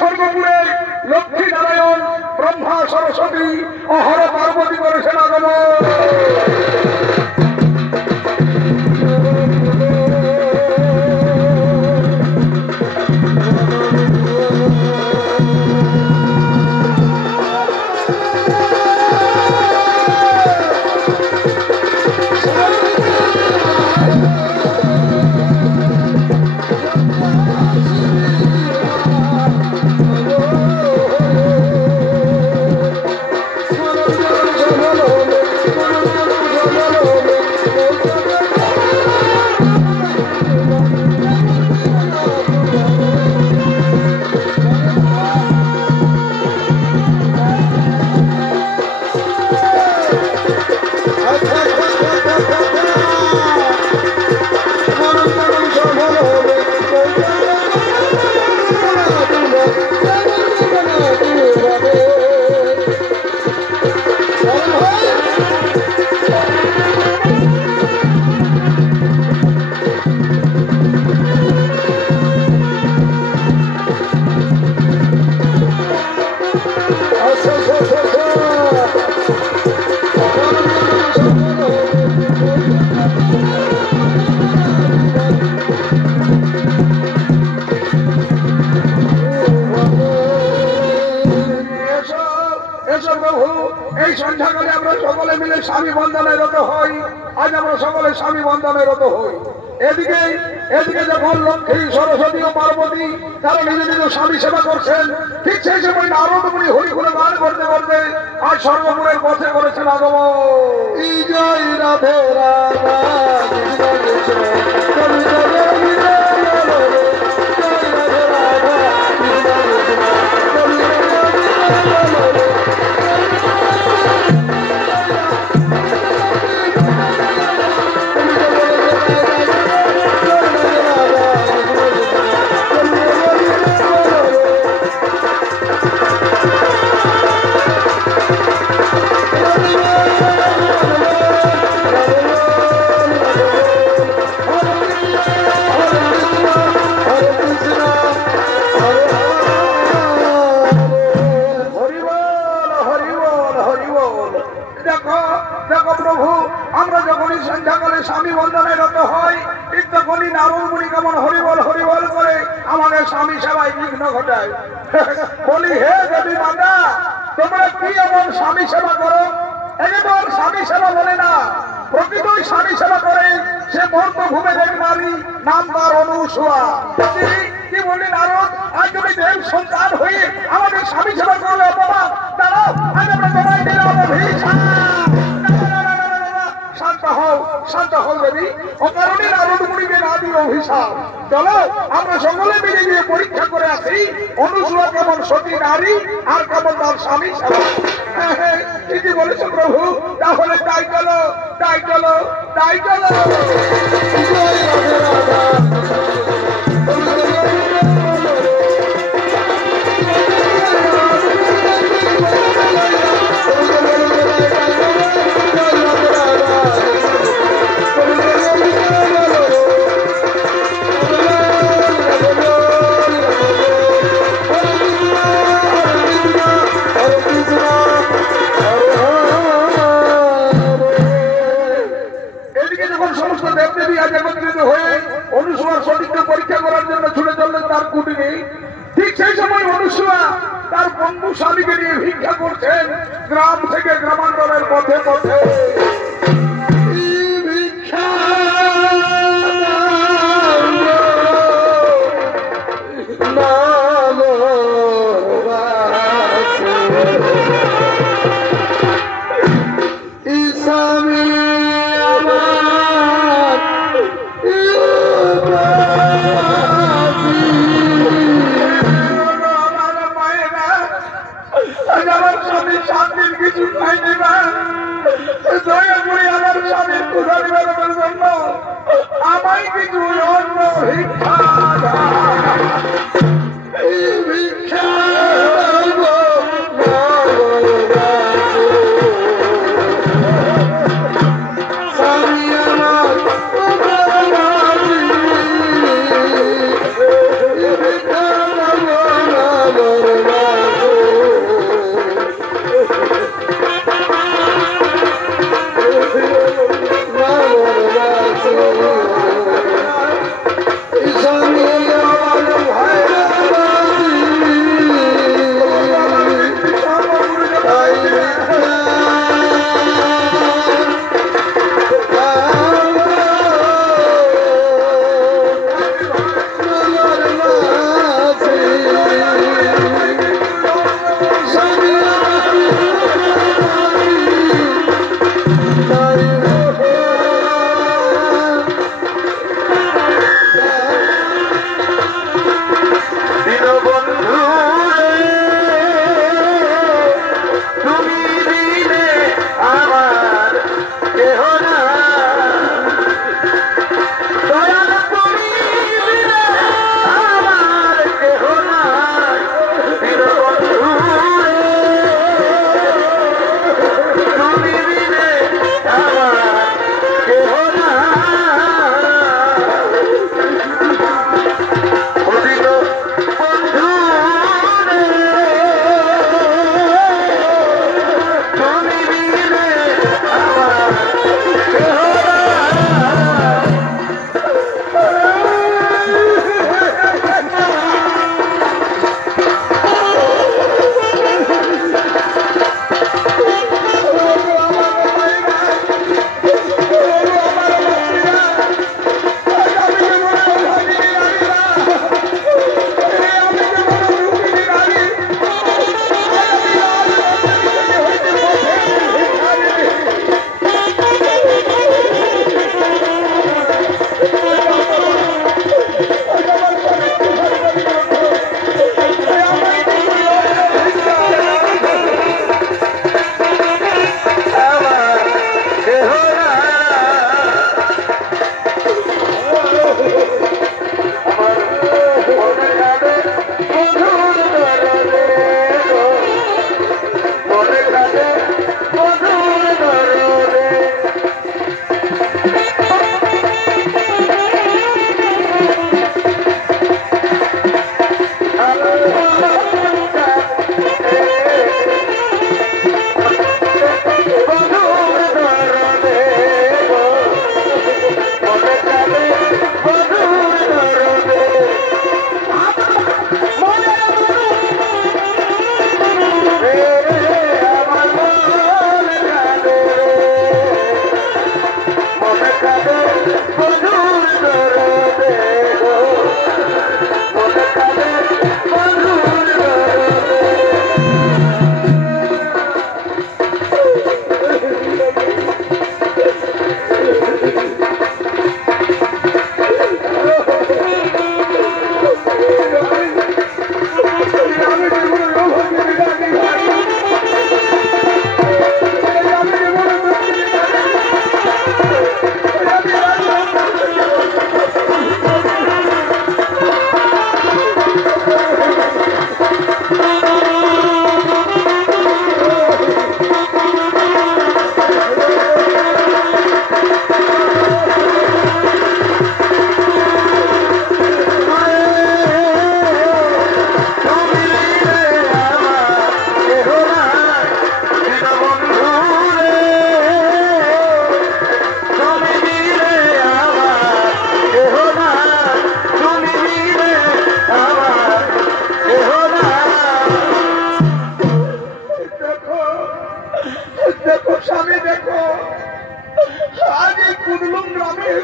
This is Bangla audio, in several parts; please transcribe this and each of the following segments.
স্বর্গপুরে লক্ষ্মী নারায়ণ ব্রহ্মা সরস্বতী অহর পার্বতী করেছেন আগমন। এই সন্ধ্যাকালে আমরা সকলে মিলে স্বামী বন্দনায় রত হই। আজ আমরা সকলে স্বামী বন্দনায় রত হই। এদিকে যখন লক্ষ্মী সরস্বতী ও পার্বতী তারা নিজে নিজে স্বামী সেবা করছেন, ঠিক সেই সময় নারদ মুনি হরি করে গান করতে করতে আজ স্বর্গপুরের পথে করেছেন আগমন। জয় রাধে রাধা আমরা যখনই সন্ধ্যাকালে স্বামী বন্দনায় রত হই, ঠিক তখনই নারদ মুনি কেমন হরিবল হরিবল করে আমাদের স্বামী সেবায় বিঘ্ন ঘটায়। বলি, হে দেবী মাতা, তোমরা কি এমন স্বামী সেবা করো? এমন স্বামী সেবা বলে না, প্রকৃতই স্বামী সেবা করে সে মর্তভূমে দেব নারী, নাম তার অনুসূয়া। কি বললেন নারদ, আজ তুমি দেব সন্তান হয়ে আমাদের স্বামী সেবা করলে অপমান, দাঁড়াও আজ আমরা তোমায় দিলাম অভিশাপ। শান্ত হও দেবী, অকারণে নারদ মুনিকে না দিও অভিশাপ। চলো আমরা সকলে মিলে গিয়ে পরীক্ষা করে আসি অনুসূয়া কেমন সতী নারী আর কেমন তার স্বামী সেবা। ঠিকই বলেছ প্রভু, তাহলে তাই চলো তাই চলো তাই চলো। অনুসূয়ার সতীত্ব পরীক্ষা করার জন্য ছুটে চললেন তার কুটিরে। ঠিক সেই সময় অনুসূয়া তার বন্ধু স্বামীকে নিয়ে ভিক্ষা করছেন গ্রাম থেকে গ্রামান্তরের পথে পথে। আমায় কিছু অন্য ভিক্ষা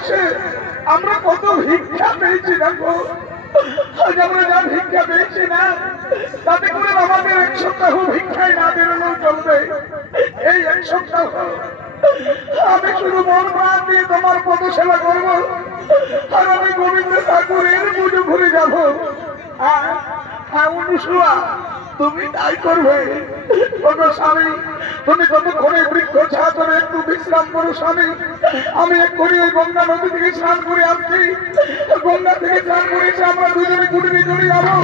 বসে আমরা কত ভিক্ষা পেয়েছি দেখো। আজ আমরা যা ভিক্ষা পেয়েছি না, তাতে করে আমাদের এক সপ্তাহ ভিক্ষায় না বেরোলেও চলবে। এই এক সপ্তাহ আমি শুধু মন প্রাণ দিয়ে তোমার পদ সেবা করবো, আর আমি গোবিন্দ ঠাকুরের পুজো ভুলে যাবো। অনুসুয়া, তুমি তাই করবে। স্বামী, তুমি যতক্ষণে বৃক্ষ ছাড়া একটু বিশ্রাম করো স্বামী। আমি এক্ষুনি ওই গঙ্গা নদী থেকে স্নান করে আসছি। গঙ্গা থেকে স্নান করে এসে আমরা দুজনে কুটিরে চলে যাবো।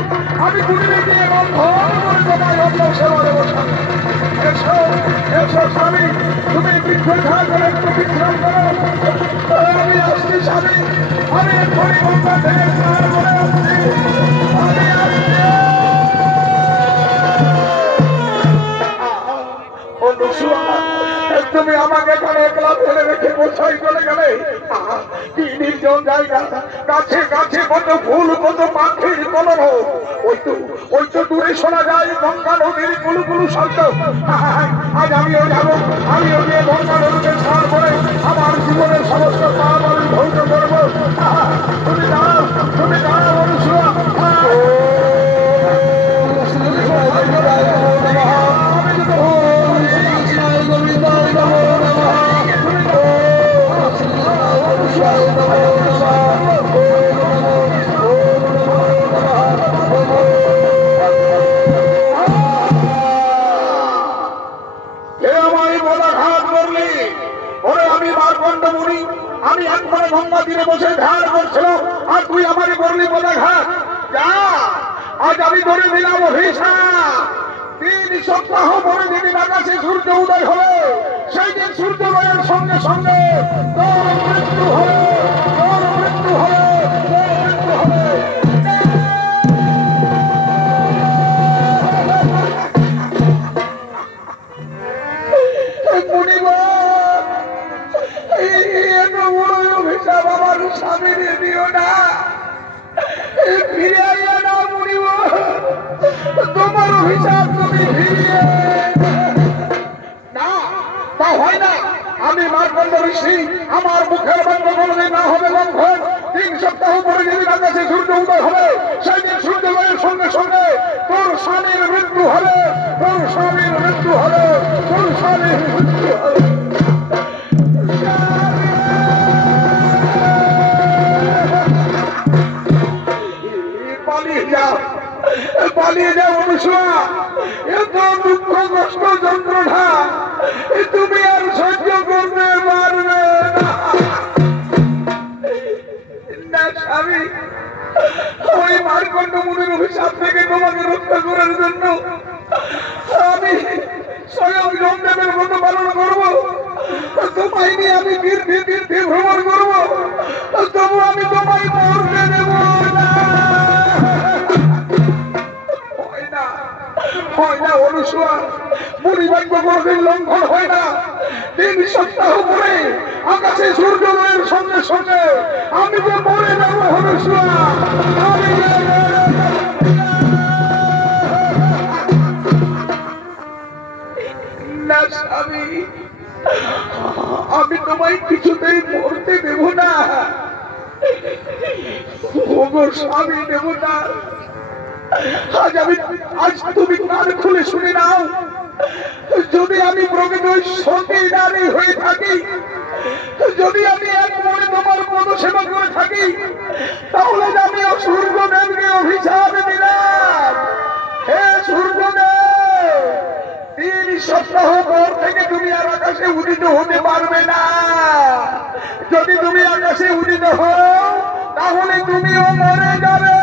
আমি কুটিরে গিয়ে রন্ধন করে তোমার অন্য সেবা দেবো স্বামী। এসো এসো স্বামী, তুমি বৃক্ষ ছাড়া করে একটু বিশ্রাম করো। আমি আসছি স্বামী, আমি এক্ষুনি গঙ্গা থেকে স্নান করে আসছি। আমি আসছি। তুমি আমাকে এখানে একলা ফেলে রেখে কোথায় চলে গেলে? কি নির্জন জায়গা, কাছে কাছে কত ফুল, কত পাখির কলরব। ওই তো দূরে শোনা যায় গঙ্গা নদীর কুলু কুলু শব্দ। আজ আমিও যাবো, আমিও গিয়ে গঙ্গা নদীতে স্নান করে আমার জীবনের সমস্ত পাপ আমি ধ্বংস করবো। তুমি দাঁড়াও, তুমি দাঁড়াও অনুসুয়া। আমি একবারে গঙ্গা তীরে বসে ধ্যান করছিলাম, আর তুই আমাকে বললি বোঝা ঘাট যা। আজ আমি ধরে দিলাম অভিশাপ। 3 সপ্তাহ পরে যেদিন আকাশে সূর্য উদয় হবে, সেই দিন সূর্যোদয়ের সঙ্গে সঙ্গে তোর মৃত্যু হবে, তোর মৃত্যু হবে, তোর মৃত্যু হবে। অভিশাপ আমার স্বামীর দিও না, ফিরে আইয়া না মুড়িব। তোমার অভিশাপ তুমি ফিরিয়ে না, তা হয় না। আমি মার্কণ্ড ঋষি, আমার মুখের বন্ধ কোনদিন না হবে লঙ্ঘন। 3 সপ্তাহ পরে যেদিন আকাশে সূর্য উদয় হবে, সেই দিন সূর্যোদয়ের সঙ্গে সঙ্গে তোর স্বামীর মৃত্যু হবে, তোর স্বামীর মৃত্যু হবে, তোর স্বামীর মৃত্যু হবে। পালিয়ে যাও অনুসুয়া, এত দুঃখ কষ্ট যন্ত্রণা তুমি আর সহ্য করতে পারবে না স্বামী। ওই মার্কণ্ড মুনির অভিশাপ থেকে তোমাকে রক্ষা করার জন্য আমি স্বয়ং যমদেবের মতো পালন করবো। তোমায় নিয়ে আমি তীর্থে তীর্থে ভ্রমণ করবো, তবু আমি তোমায় মরতে দেব না। হয় না অনুসুয়া, মুনিবাক্য কোনদিন লঙ্ঘন হয় না। 3 সপ্তাহ পরে আকাশে সূর্যোদয়ের সঙ্গে সঙ্গে আমি যে মরে যাব অনুসুয়া, আমি না স্বামী, আমি তোমায় কিছুতেই মরতে দেব না। ওগো স্বামী দেব না। আজ তুমি কান খুলে শুনে নাও, যদি আমি প্রকৃত সতী নারী হয়ে থাকি, যদি আমি এক মনে তোমার পদ সেবা করে থাকি, তাহলে আমি সূর্যদেবকে অভিশাপ দিলাম। হে সূর্যদেব, 3 সপ্তাহ পর থেকে তুমি আর আকাশে উদিত হতে পারবে না। যদি তুমি আকাশে উদিত হও, তাহলে তুমিও মরে যাবে।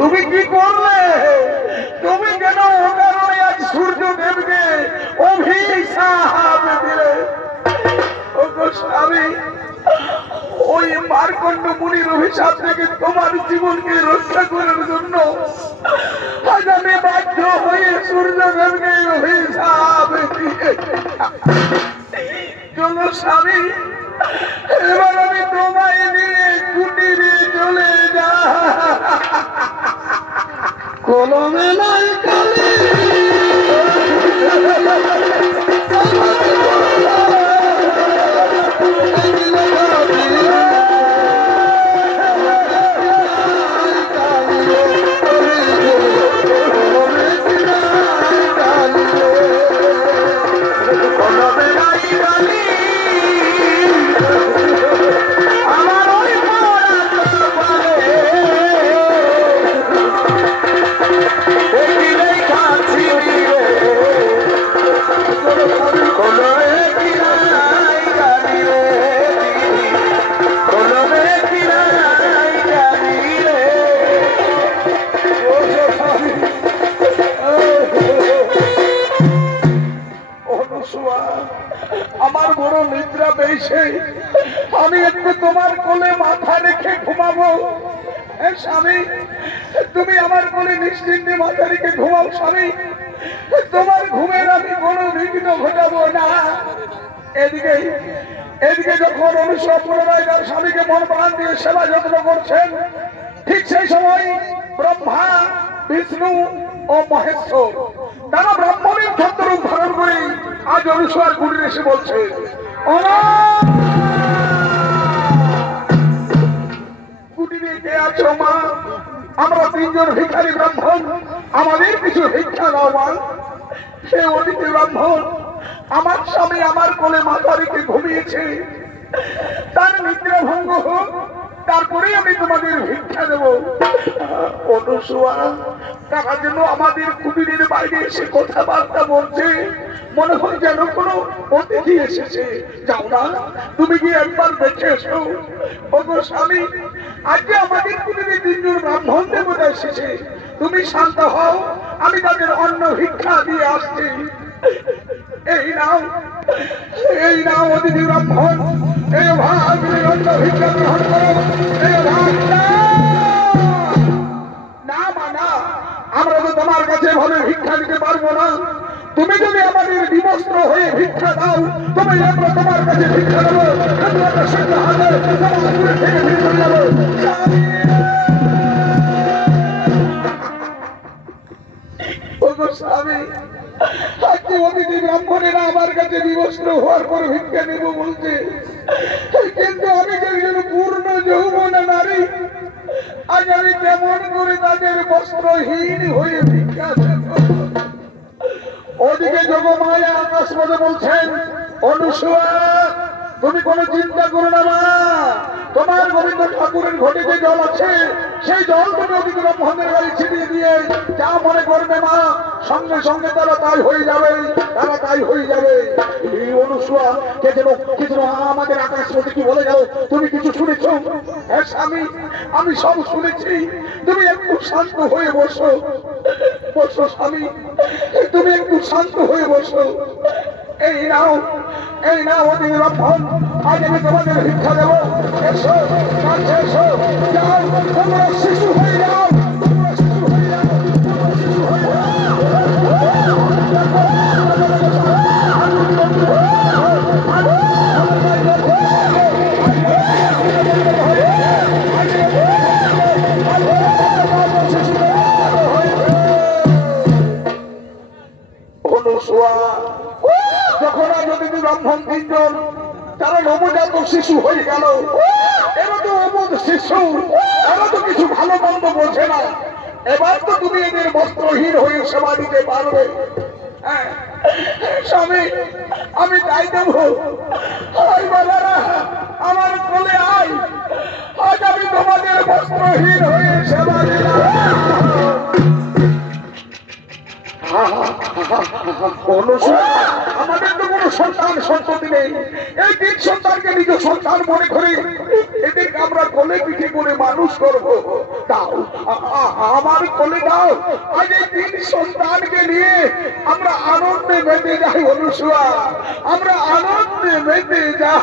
তুমি কি করলে? তুমি কেন অকারণে আজ সূর্যদেবকে অভিশাপ দিলে? স্বামী, ওই মার্কণ্ড মুনির অভিশাপ থেকে তোমার জীবনকে রক্ষা করার জন্য আজ আমি বাধ্য হয়ে সূর্যদেবকে অভিশাপ দিয়ে চলো স্বামী, এবার আমি তোমায় নিয়ে কুটিরে চলে যা। কলমে নাই কালি এসে আমি একটু তোমার কোলে মাথা রেখে ঘুমাবো। স্বামী, তুমি আমার কোলে নিশ্চিন্তে মাথা রেখে ঘুমাও স্বামী, তোমার ঘুমের আমি কোনো বিঘ্ন ঘটাবো না। এদিকে এদিকে যখন অনুসব পুনরায় তার স্বামীকে মন প্রাণ দিয়ে সেবা যত্ন করছেন, ঠিক সেই সময় ব্রহ্মা, বিষ্ণু ও মহেশ্বর তারা ব্রাহ্মণের ছত্ররূপ ধারণ করে আজ অনুসর কুটিরে এসে বলছে, কুটিরে কে আছো মা? আমরা তিনজন ভিখারি ব্রাহ্মণ, আমাদের কিছু ভিক্ষা দাও মা। সে অতিথি ব্রাহ্মণ, আমার স্বামী আমার কোলে মাথা রেখে ঘুমিয়েছে, তার নিদ্রা ভঙ্গ হোক, তারপরে আমি তোমাদের ভিক্ষা দেব। অনুসুয়া তারা যেন আমাদের কুটিরের বাইরে এসে কথাবার্তা বলছে, মনে হয় যেন কোনো অতিথি এসেছে। যাও না, তুমি গিয়ে একবার দেখে এসো। ওগো স্বামী, আজকে আমাদের কুটিরে তিনজন ব্রাহ্মণ দেবতা এসেছে, তুমি শান্ত হও, আমি তাদের অন্ন ভিক্ষা দিয়ে আসছি। এই নাও, এই নাও অতিথি ব্রাহ্মণ, এই ভাগ অন্ন ভিক্ষা গ্রহণ করো। না মা না, আমরা তো তোমার কাছে ভাবে ভিক্ষা দিতে পারবো না। তুমি যদি আমাদের বিবস্ত্র হয়ে ভিক্ষা দাও, তুমি আমরা তোমার কাছে ভিক্ষা দেবো। স্বামী, আজকে অতিথি ব্রাহ্মণেরা আমার কাছে বিবস্ত্র হওয়ার পর ভিক্ষা নেব বলছে, কিন্তু আমি যে একজন পূর্ণ যৌবনা নারী, আজ আমি কেমন করে তাদের বস্ত্রহীন হয়ে ভিক্ষা দেব? ওদিকে যোগমায়া আকাশ পথে বলছেন, অনুসুয়া তুমি কোনো চিন্তা করো না মা, তোমার গোবিন্দ ঠাকুরের ঘটিতে জল আছে, সেই জল তুমি ওদিকে ব্রহ্মণের গাড়ি ছিটিয়ে দিয়ে যা মনে করবে মা, সঙ্গে সঙ্গে তারা তাই হয়ে যাবে, তারা তাই হয়ে যাবে। এই অনুসুয়া কে যেন আমাদের আকাশ পথে কি বলে যাও, তুমি কিছু শুনেছ? হ্যাঁ স্বামী, আমি সব শুনেছি, তুমি একটু শান্ত হয়ে বসো। বসো স্বামী, তুমি একটু শান্ত হয়ে বসো। এই নাও, এই নাও অতি ব্রাহ্মণ, আজ আমি তোমাদের ভিক্ষা দেবো। এসো, এসো, যাও, তোমরা শিশু হয়ে যাও, তোমরা শিশু হয়ে যাও, তোমরা শিশু হয়ে যাও। যখন যদি ব্রাহ্মণ তিনজন তারা নবজাত শিশু হয়ে গেল, এরা তো অবুধ শিশু, এরা তো কিছু ভালো মন্দ বোঝে না, এবার তো তুমি এদের বস্ত্রহীন হয়ে সেবা দিতে পারবে। স্বামী, আমি তাই দেব। আমার কোলে আয়, আজ আমি তোমাদের বস্ত্রহীন হয়ে সেবা দিলাম। আমাদের তো কোনো সন্তান সন্ততি নেই, এই তিন সন্তানকে নিজ সন্তান মনে করে এদেরকে আমরা কোলে পিঠে করে মানুষ করবো। দাও, আমার কোলে দাও, আজ এই তিন সন্তানকে নিয়ে আমরা আনন্দে মেতে যাই। অনুসুয়া, আমরা আনন্দে মেতে যাই।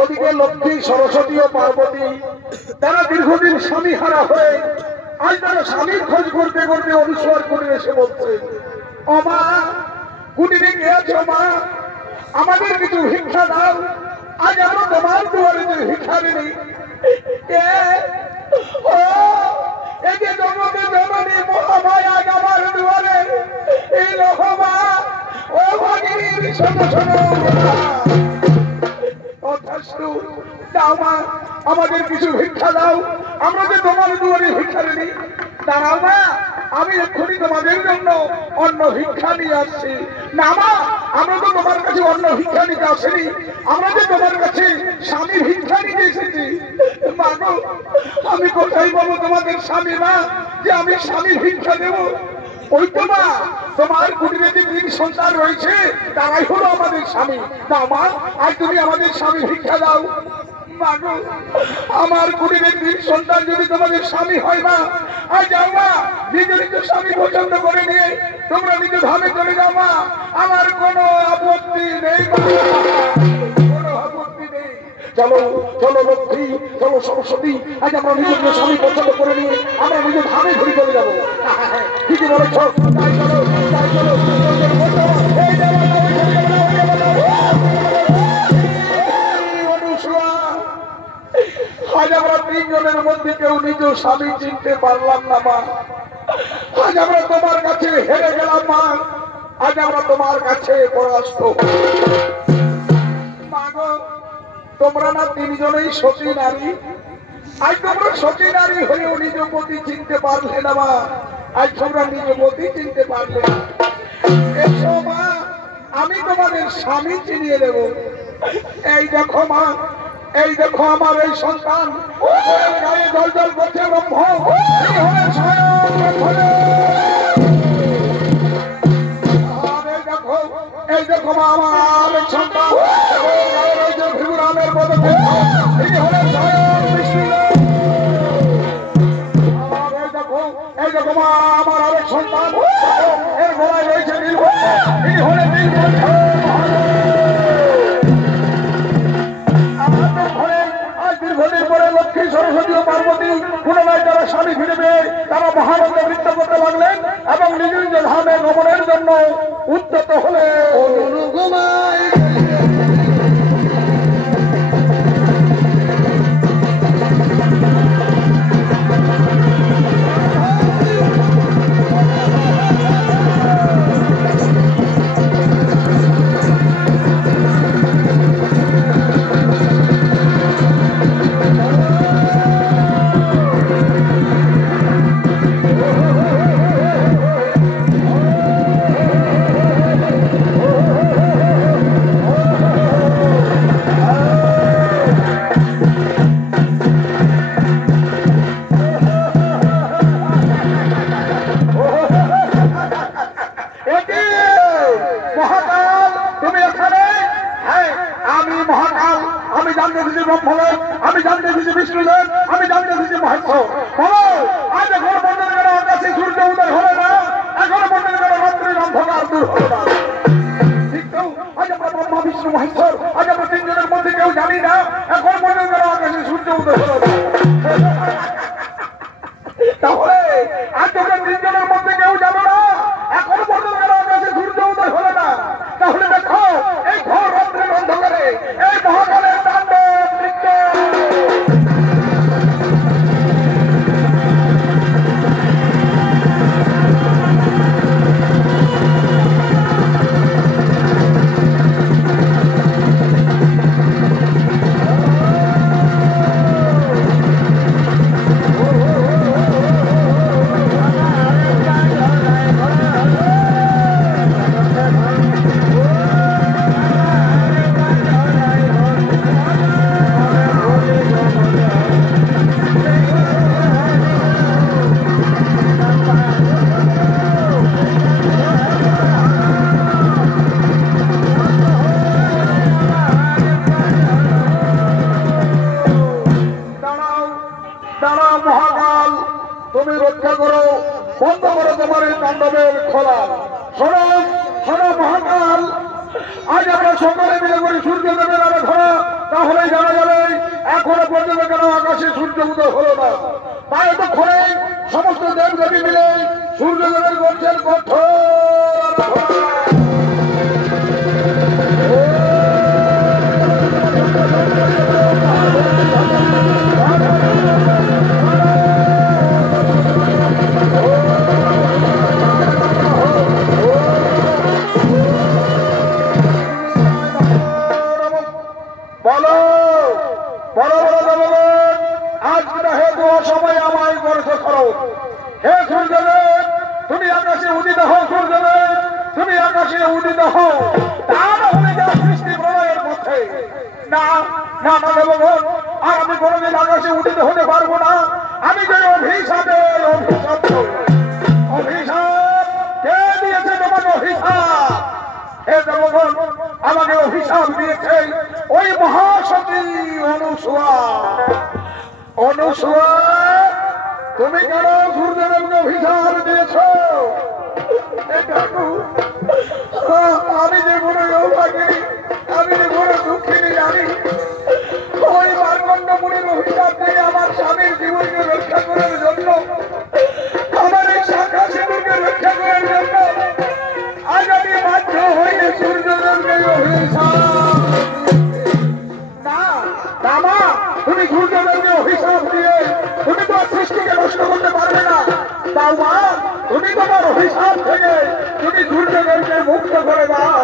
ওদিকে লক্ষ্মী, সরস্বতী ও পার্বতী তারা দীর্ঘদিন স্বামী হারা হয়ে আজ তারা স্বামীর খোঁজ করতে করতে অনুসর করে এসে বলছে, ও মা, কুটিরে গিয়েছ মা, আমাদের কিছু ভিক্ষা দাও, আজ আমরা তোমার দুয়ারে যে ভিক্ষারি নেই। এই যে জগতে জননী মহামায় আজ আমার দুয়ারে এই রহমা ও ভাগিনীর শোনো শোনো। দাও মা, আমাদের কিছু ভিক্ষা দাও, আমরা যে তোমার দুয়ারে ভিক্ষারি নেই। দাঁড়াও মা, আমি এক্ষুনি তোমাদের জন্য অন্ন ভিক্ষা নিয়ে আসছি। না মা, আমরা তো তোমার কাছে অন্ন ভিক্ষা নিতে আসিনি, আমরা যে তোমার কাছে স্বামী ভিক্ষা নিতে এসেছি। মা গো, আমি কোথায় পাবো তোমাদের স্বামী মা, যে আমি স্বামী ভিক্ষা দেব? ওই তো মা, তোমার কুটিরে যে 3 সন্তান রয়েছে তারাই হলো আমাদের স্বামী। দাও মা, আজ তুমি আমাদের স্বামী ভিক্ষা দাও। মা গো, আমার কুটিরে 3 সন্তান যদি তোমাদের স্বামী হয় মা, আর যাও মা, নিজ নিজ স্বামী পছন্দ করে নিয়ে তোমরা নিজ ধামে চলে যাও মা, আমার কোনো আপত্তি নেই মা, কোনো আপত্তি নেই। চলো চলো লক্ষ্মী, চলো সরস্বতী, আজ আমরা নিজ নিজ স্বামী পছন্দ করে নিয়ে আমরা নিজ ধামে ঘুরে চলে যাবো। ঠিকই বলেছ, তাই চলো, তাই চলো। আজ আমরা 3 জনের মধ্যে কেউ নিজ স্বামী চিনতে পারলাম না মা। আজ আমরা তোমার কাছে হেরে গেলাম মা, আজ আমরা তোমার কাছে পরাস্ত। মা গো, তোমরা না 3 জনেই সতী নারী, আজ তোমরা সতী নারী হয়েও নিজ পতি চিনতে পারলে না মা, আজ তোমরা নিজ পতি চিনতে পারলে না। এসো মা, আমি তোমাদের স্বামী চিনিয়ে দেব। এই দেখো মা, এই দেখো আমার এই সন্তান, গায়ে জল জল করছে ব্রহ্ম, এই দেখো মা আমার এই সন্তান, ভিগুরামের পদকে এই দেখো মা আমার আরেক সন্তান, এর গলায় রয়েছে নীলকণ্ঠ, তিনি হলেন নীলকণ্ঠ। দীর্ঘদিন পরে লক্ষ্মী, সরস্বতী ও পার্বতী পুনরায় যারা স্বামী ফিরে পেয়ে তারা মহানন্দে নৃত্য করতে লাগলেন এবং নিজ নিজ ধামে গমনের জন্য উদ্যত হলেন। আমি জানতে এসেছি বিষ্ণুদেব, আমি জানতে এসেছি মহেশ্বর। বলো, আজ এখনো পর্যন্ত কেন আকাশে সূর্য উদয় হলো না? এখনো পর্যন্ত কেন রাত্রির অন্ধকার দূর হলো না? ঠিক তো, আজ আমরা ব্রহ্মা বিষ্ণু মহেশ্বর, আজ আমরা 3 জনের মধ্যে কেউ জানি না এখন পর্যন্ত কেন আকাশে সূর্য উদয় হলো না। তাহলে আজ তোমরা 3 জনের মধ্যে কেউ জানো না এখন পর্যন্ত কেন আকাশে সূর্য উদয় হলো না? তাহলে দেখো, এই ঘর রাত্রির অন্ধকারে এই মহাকালের তাণ্ডব নৃত্য। তুমি রক্ষা করো, বন্ধ করো তোমার এই তাণ্ডবের খোলা। শোনো শোনো মহাকাল, আজ আমরা সকলে মিলে করি সূর্যদেবের আলো ধরা, তাহলে জানা যাবে এখনো পর্যন্ত কেন আকাশে সূর্য উদয় হলো না। তাই এতক্ষণে সমস্ত দেব দেবী মিলে সূর্যদেবের গর্জের কঠোর আজ হেতু সময় আমায় গর্জ করো। হে সূর্যদেব, উদিত হও সূর্যদেব, তুমি আকাশে উদিত হও, তা না হলে যা সৃষ্টি প্রলয়ের মধ্যে না না না দেবগণ, আর আমি কোনোদিন আকাশে উদিত হতে পারবো না। আমি যে অভিশাপের অভিশাপ, অভিশাপ কে দিয়েছে তোমাকে অভিশাপ? হে দেবগণ, আমাকে অভিশাপ দিয়েছে ওই মহাসতী অনুসূয়া। অনুসূয়া, তুমি কেন সূর্যদেবকে অভিশাপ দিয়েছ? আমি যে কোনো অভাগিনী, আমি যে কোনো দুঃখিনী জানি, ওই মার্কণ্ড মুনির অভিশাপ দিয়ে আমার স্বামীর জীবনকে রক্ষা করার জন্য, আমার এই শাখা সিঁদুরকে রক্ষা করার জন্য আজ আমি বাধ্য হয়ে সূর্যদেবকে অভিশাপ। না না মা, তুমি সূর্যদেবকে অভিশাপ দিয়ে তুমি তো সৃষ্টিকে নষ্ট করতে পারবে না। তাও মা, তুমি তোমার অভিশাপ থেকে তুমি সূর্যদেবকে মুক্ত করে দাও।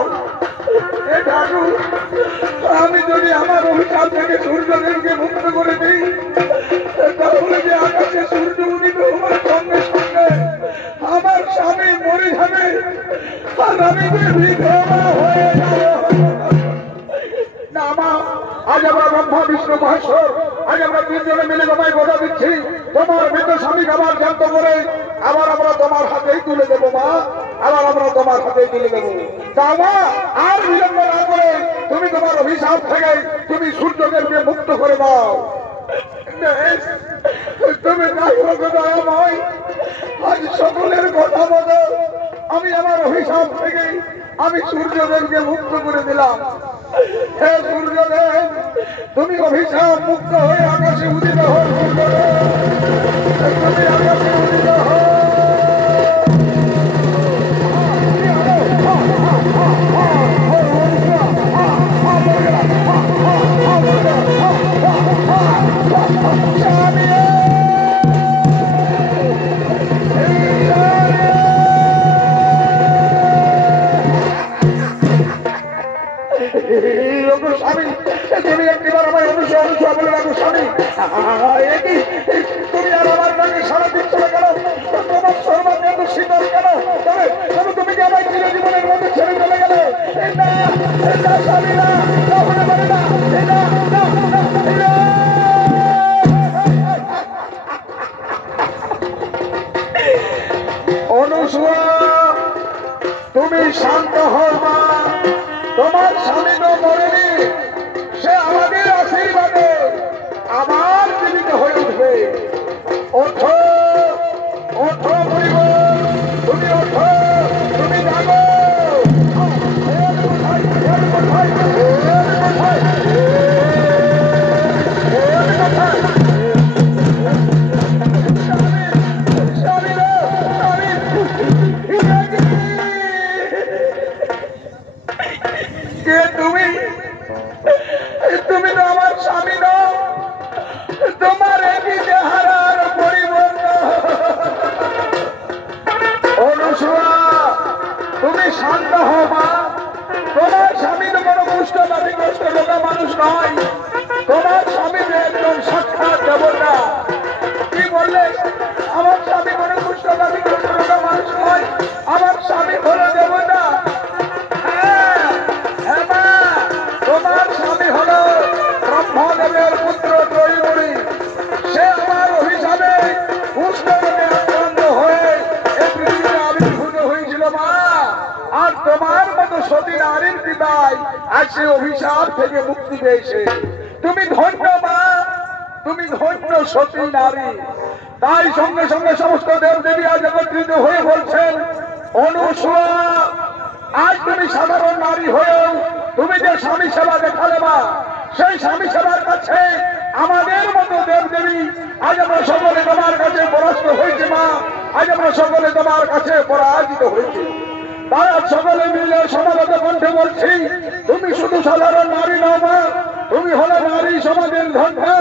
এ ঠাকুর, আমি যদি আমার অভিশাপ থেকে সূর্যদেবকে মুক্ত করে দিই, তাহলে যে আকাশে সূর্য উদিত হওয়ার সঙ্গে সঙ্গে আমার স্বামী মরে যাবে, আর আমি যে বিধবা হয়ে যাব। না মা, আজ আমরা ব্রহ্মা বিষ্ণু মহেশ্বর, আজ আমরা তিনজনে মিলে তোমায় কথা দিচ্ছি, তোমার মৃত স্বামীকে আবার জ্ঞাত করে আবার আমরা তোমার হাতেই তুলে দেবো মা, আবার আমরা তোমার হাতেই তুলে দেবো। তা মা, আর বিলম্ব না করে তুমি তোমার অভিশাপ থেকে তুমি সূর্যদেবকে মুক্ত করে দাও। তুমি দয়াময়, আজ সকলের কথা মতো আমি আমার অভিশাপ থেকে আমি সূর্যদেবকে মুক্ত করে দিলাম। হে সূর্যদেব, তুমি অভিশাপ মুক্ত হয়ে আকাশে উদিত হও। সূর্যদেব, তুমি আকাশে উদিত হও। স্বামী, তুমি একবার আমার অনুসরণ বলে রাখো স্বামী, তুমি আর আমার নাকি সারা দিন চলে গেল, তোমার সর্বাঙ্গে এত শীতল কেন? তবে তুমি কি আমার চিরজীবনের মধ্যে ছেড়ে চলে গেলে? স্বামী না, হতে পারে না। অনুসূয়া, তুমি শান্ত হও মা, তোমার স্বামী তো মরেনি, সে আমাদের আশীর্বাদে আবার জীবিত হয়ে উঠবে। ওঠো ওঠো পরিবার, তুমি ওঠো, তুমি জাগো। তুমি তো আমার স্বামী নও, তোমার একই চেহারার পরিবর্তন। অনুসূয়া, তুমি শান্ত হও মা, তোমার স্বামী তো কোনো কুষ্ঠ বাধিগ্রস্ত লোকা মানুষ নয়, তোমার স্বামী যে একদম সাক্ষাৎ দেবতা। কি বললে? আমার স্বামী কোনো কুষ্ঠ বাধিগ্রস্ত লোকা মানুষ নয়, আমার স্বামী হলো দেবতা। তোমার স্বামী হলো ব্রহ্মদেবের পুত্র ত্রয়ীমণি, সে আমার অভিশাপে পুষ্পবনে আক্রান্ত হয়ে এই পৃথিবীতে আবির্ভূত হয়েছিল মা। আর তোমার মতো সতী নারীর কৃপায় আজ সে অভিশাপ থেকে মুক্তি পেয়েছে। তুমি ধন্য মা, তুমি ধন্য সতী নারী। তাই সঙ্গে সঙ্গে সমস্ত দেবদেবী আজ একত্রিত হয়ে বলছেন, অনুসূয়া, আজ তুমি সাধারণ নারী হয়েও তুমি যে স্বামী সেবা দেখালে মা, সেই স্বামী সেবার কাছে আমাদের মতো দেবদেবী আজ আমরা সকলে তোমার কাছে পরাস্ত হয়েছে মা, আজ আমরা সকলে তোমার কাছে পরাজিত হয়েছি। তাই আজ সকলে মিলে সমাগত কণ্ঠে বলছি, তুমি শুধু সাধারণ নারী নও মা, তুমি হলে নারী সমাজের ধন্যা,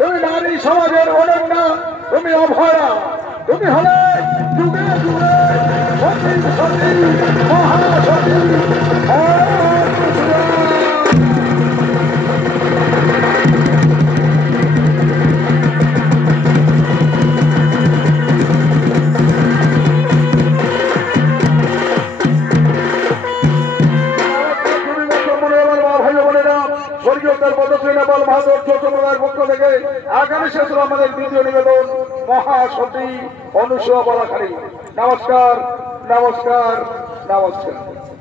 তুমি নারী সমাজের অনন্যা, তুমি অভয়া, তুমি হলে যুগে যুগে সতী সতী মহাসতী। সতী অনুসূয়া বলাখালী। নমস্কার, নমস্কার, নমস্কার।